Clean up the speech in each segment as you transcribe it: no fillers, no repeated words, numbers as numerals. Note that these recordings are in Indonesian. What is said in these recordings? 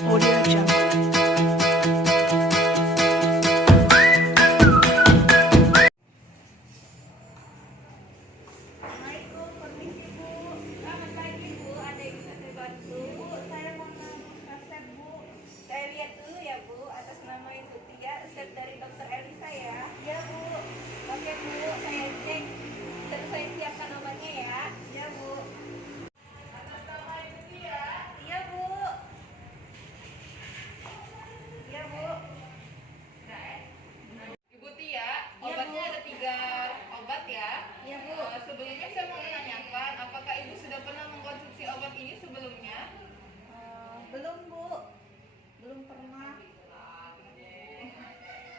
Audio Jungle. Assalamualaikum, permisi Bu. Selamat pagi Bu, ada yang bisa saya bantu? Bu, saya mau ngambil resep Bu. Saya lihat dulu ya Bu, atas nama Ibu Tia, resep dari Dokter Elisa ya. Iya Bu. Oke Bu, saya cek. Terus saya siapkan obatnya ya. Iya Bu. Atas nama Ibu Tia. Iya Bu. Iya Bu. Ibu Tia, obatnya ada 3 obat ya. Iya Bu. Sebelumnya saya mau menanyakan, apakah Ibu sudah pernah mengkonsumsi obat ini sebelumnya? Belum Bu, belum pernah.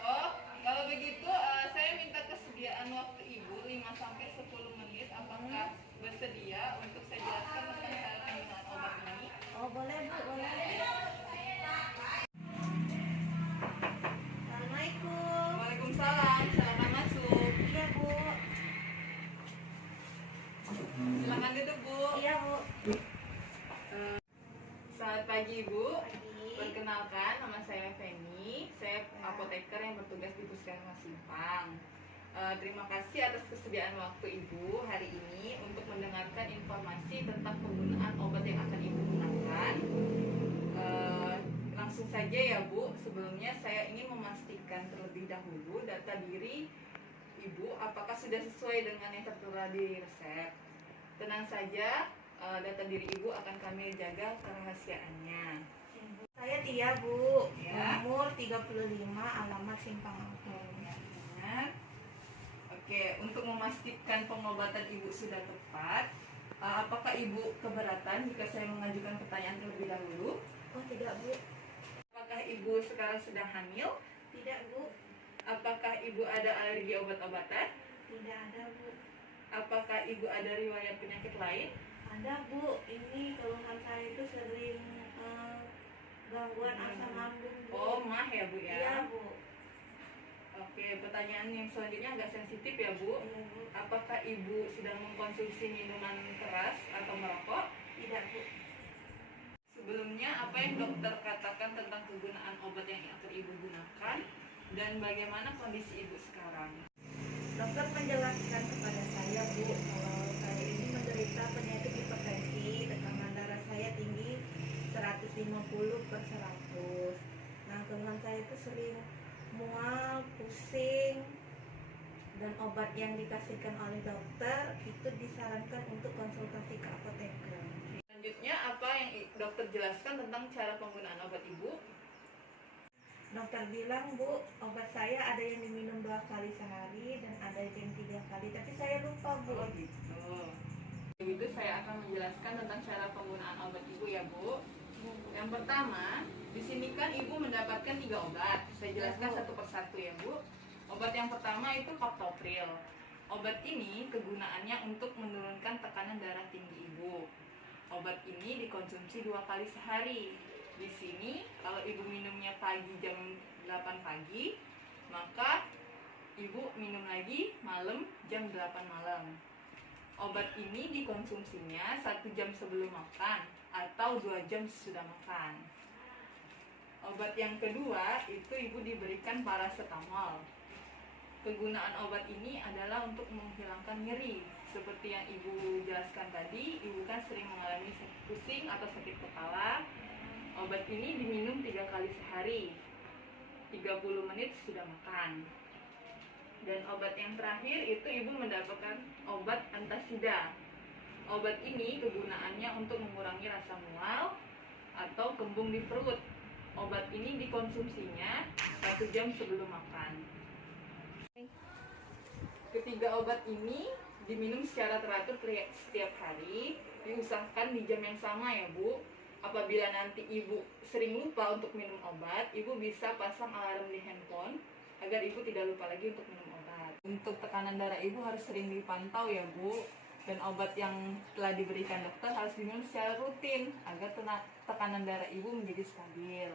Oh, kalau begitu saya minta kesediaan waktu Ibu 5-10 menit. Apakah bersedia untuk saya jelaskan tentang cara penggunaan obat ini? Oh boleh Bu, boleh. Assalamualaikum. Waalaikumsalam, silakan masuk. Iya Bu. Silakan duduk Bu. Iya Bu. Selamat pagi Ibu. Perkenalkan, nama saya Feni. Saya apoteker yang bertugas di Puskesmas Simpang. Terima kasih atas kesediaan waktu Ibu hari ini untuk mendengarkan informasi tentang penggunaan obat yang akan Ibu gunakan. Langsung saja ya Bu. Sebelumnya saya ingin memastikan terlebih dahulu data diri Ibu apakah sudah sesuai dengan yang tertera di resep. Tenang saja, data diri Ibu akan kami jaga kerahasiaannya. Saya Tia Bu, ya. Umur 35, alamat Simpang Ampel. Ya. Oke, untuk memastikan pengobatan Ibu sudah tepat, apakah Ibu keberatan jika saya mengajukan pertanyaan terlebih dahulu? Oh tidak Bu. Apakah Ibu sekarang sedang hamil? Tidak Bu. Apakah Ibu ada alergi obat-obatan? Tidak ada Bu. Apakah Ibu ada riwayat penyakit lain? Ada Bu, ini keluhan saya itu sering gangguan asam lambung Bu. Oh, mah ya Bu ya? Iya Bu. Oke, pertanyaan yang selanjutnya agak sensitif ya Bu. Iya Bu. Apakah Ibu sedang mengkonsumsi minuman keras atau merokok? Tidak Bu. Sebelumnya, apa yang dokter katakan tentang kegunaan obat yang akan Ibu gunakan dan bagaimana kondisi Ibu sekarang? Dokter menjelaskan kepada saya Bu, kalau saya ini menderita penyakit hipertensi, tekanan darah saya tinggi 150/100. Nah, keluhan saya itu sering mual, pusing, dan obat yang dikasihkan oleh dokter itu disarankan untuk konsultasi ke apoteker. Selanjutnya, apa yang dokter jelaskan tentang cara penggunaan obat Ibu? Dokter bilang Bu, obat saya ada yang diminum 2 kali sehari dan ada yang 3 kali, tapi saya lupa Bu. Oh gitu. Begitu saya akan menjelaskan tentang cara penggunaan obat Ibu ya Bu. Yang pertama, di sini kan Ibu mendapatkan 3 obat. Saya jelaskan satu persatu ya Bu. Obat yang pertama itu captopril. Obat ini kegunaannya untuk menurunkan tekanan darah tinggi Ibu. Obat ini dikonsumsi 2 kali sehari. Di sini kalau Ibu minumnya pagi jam 8 pagi, maka Ibu minum lagi malam jam 8 malam. Obat ini dikonsumsinya 1 jam sebelum makan atau 2 jam sesudah makan. Obat yang kedua itu Ibu diberikan paracetamol. Kegunaan obat ini adalah untuk menghilangkan nyeri. Seperti yang Ibu jelaskan tadi, Ibu kan sering mengalami pusing atau sakit kepala. Obat ini diminum 3 kali sehari, 30 menit sudah makan. Dan obat yang terakhir itu Ibu mendapatkan obat antasida. Obat ini kegunaannya untuk mengurangi rasa mual atau kembung di perut. Obat ini dikonsumsinya 1 jam sebelum makan. Ketiga obat ini diminum secara teratur setiap hari, diusahakan di jam yang sama ya Bu. Apabila nanti Ibu sering lupa untuk minum obat, Ibu bisa pasang alarm di handphone agar Ibu tidak lupa lagi untuk minum obat. Untuk tekanan darah Ibu harus sering dipantau ya Bu. Dan obat yang telah diberikan dokter harus diminum secara rutin agar tekanan darah Ibu menjadi stabil.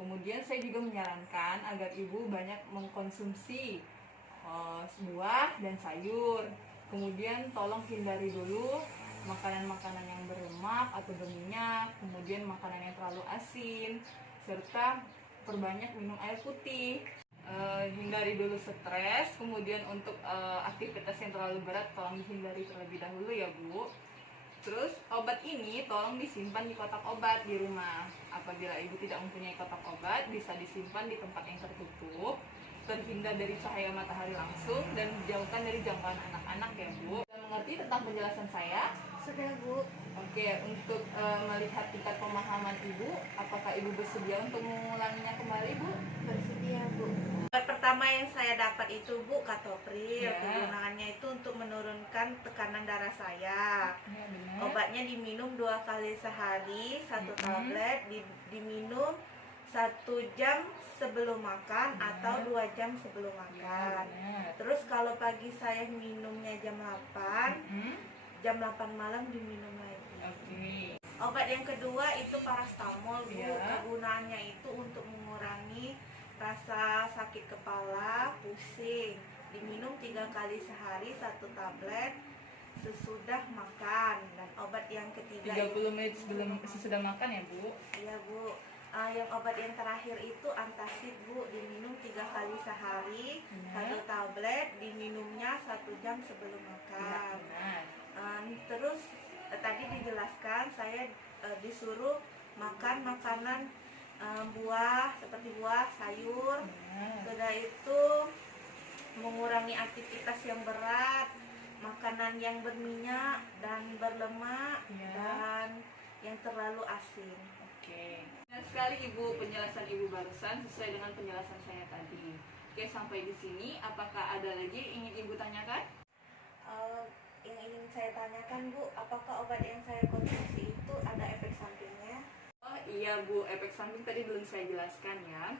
Kemudian saya juga menyarankan agar Ibu banyak mengkonsumsi buah dan sayur. Kemudian tolong hindari dulu makanan-makanan yang berlemak atau berminyak, kemudian makanan yang terlalu asin, serta perbanyak minum air putih. Hindari dulu stres, kemudian untuk aktivitas yang terlalu berat tolong dihindari terlebih dahulu ya Bu. Terus obat ini tolong disimpan di kotak obat di rumah. Apabila ibu tidak mempunyai kotak obat, bisa disimpan di tempat yang tertutup, terhindar dari cahaya matahari langsung, dan dijauhkan dari jangkauan anak-anak ya Bu. Sudah mengerti tentang penjelasan saya? Sudah Bu. Oke, untuk melihat tingkat pemahaman ibu, apakah ibu bersedia untuk mengulanginya kembali Bu? Bersedia Bu. Obat pertama yang saya dapat itu Bu, Katopril. Ya. Kegunaannya itu untuk menurunkan tekanan darah saya. Ya, benar. Obatnya diminum 2 kali sehari, 1 tablet, diminum 1 jam sebelum makan atau 2 jam sebelum makan. benar. Terus kalau pagi saya minumnya jam 8, jam 8 malam diminum lagi. Oke. Obat yang kedua itu parastamol Bu. Ya. Kegunaannya itu untuk mengurangi rasa sakit kepala, pusing. Diminum 3 kali sehari, 1 tablet sesudah makan. Dan obat yang ketiga 30 menit sesudah makan ya Bu? Iya Bu. Yang obat yang terakhir itu antacid Bu, diminum 3 kali sehari, Benar. 1 tablet, diminumnya 1 jam sebelum makan. Benar. Terus tadi dijelaskan saya disuruh makan makanan buah seperti buah, sayur. Benar. Sudah itu mengurangi aktivitas yang berat, makanan yang berminyak dan berlemak, Ya. dan yang terlalu asin. Oke. Benar sekali Ibu, penjelasan Ibu barusan sesuai dengan penjelasan saya tadi. Oke, sampai di sini apakah ada lagi yang ingin Ibu tanyakan? Yang ingin saya tanyakan Bu, apakah obat yang saya konsumsi itu ada efek sampingnya? Oh iya Bu, efek samping tadi belum saya jelaskan ya.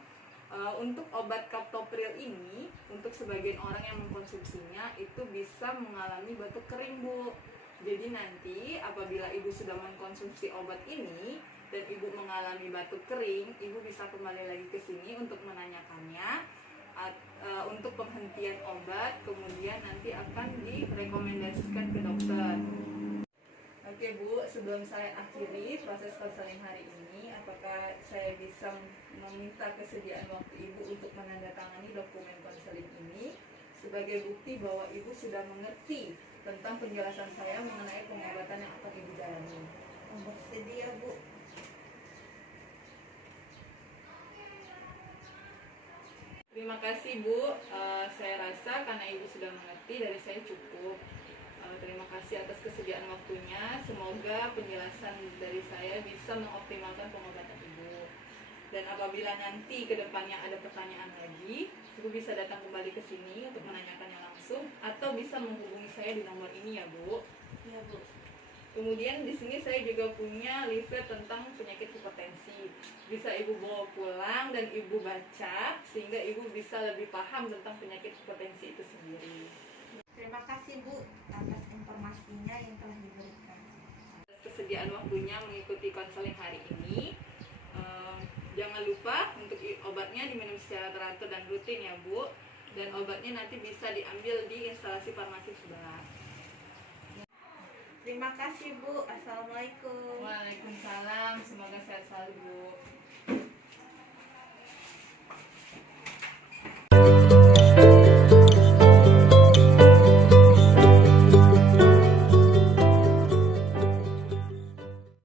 Untuk obat kaptopril ini, untuk sebagian orang yang mengkonsumsinya itu bisa mengalami batuk kering Bu. Jadi nanti apabila Ibu sudah mengkonsumsi obat ini dan Ibu mengalami batuk kering, Ibu bisa kembali lagi ke sini untuk menanyakannya untuk penghentian obat, kemudian nanti akan direkomendasikan ke dokter. Oke Bu, sebelum saya akhiri proses konseling hari ini, apakah saya bisa meminta kesediaan waktu Ibu untuk menandatangani dokumen konseling ini sebagai bukti bahwa Ibu sudah mengerti tentang penjelasan saya mengenai pengobatan yang akan Ibu jalani? Bersedia Bu. Terima kasih Bu, saya rasa karena Ibu sudah mengerti dari saya cukup. Terima kasih atas kesediaan waktunya. Semoga penjelasan dari saya bisa mengoptimalkan pengobatan Ibu. Dan apabila nanti ke depannya ada pertanyaan lagi, Ibu bisa datang kembali ke sini untuk menanyakannya langsung, atau bisa menghubungi saya di nomor ini ya Bu. Iya Bu. Kemudian di sini saya juga punya leaflet tentang penyakit hipertensi. Bisa Ibu bawa pulang dan Ibu baca sehingga Ibu bisa lebih paham tentang penyakit hipertensi itu sendiri. Terima kasih Bu atas informasinya yang telah diberikan. Kesediaan waktunya mengikuti konseling hari ini. Jangan lupa untuk obatnya diminum secara teratur dan rutin ya Bu. Dan obatnya nanti bisa diambil di instalasi farmasi sebelah. Terima kasih Bu. Assalamualaikum. Waalaikumsalam. Semoga sehat selalu Bu.